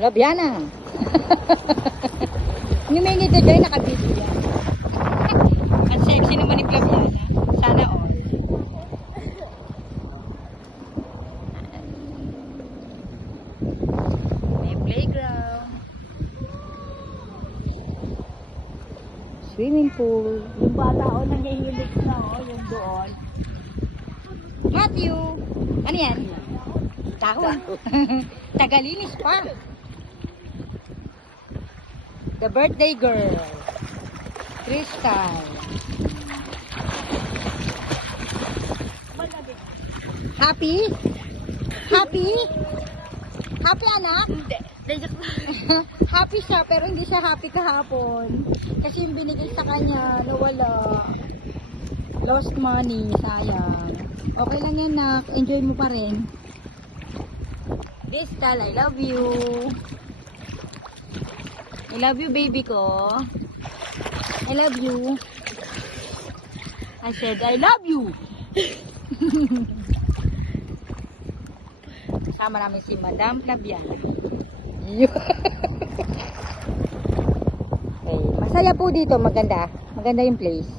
Labiana. Yung may nito dyan, nakabidyo yan. Ang sexy naman ni Labiana. Sana all. May playground. Swimming pool. Yung bata o nangihilig na yung doon. Matthew. Ano yan? Dahon. Tagalinis pa. The birthday girl. Crystal. Happy? Happy? Happy anak? Hindi. Happy siya pero hindi siya happy kahapon. Kasi yung binigay sa kanya nawala. Lost money. Sayang. Okay lang yan nak. Enjoy mo pa rin. Crystal, I love you. I love you, baby ko. I love you. I said, I love you. Kasama namin si Madam Labiana. Okay. Masaya po dito. Maganda. Maganda yung place.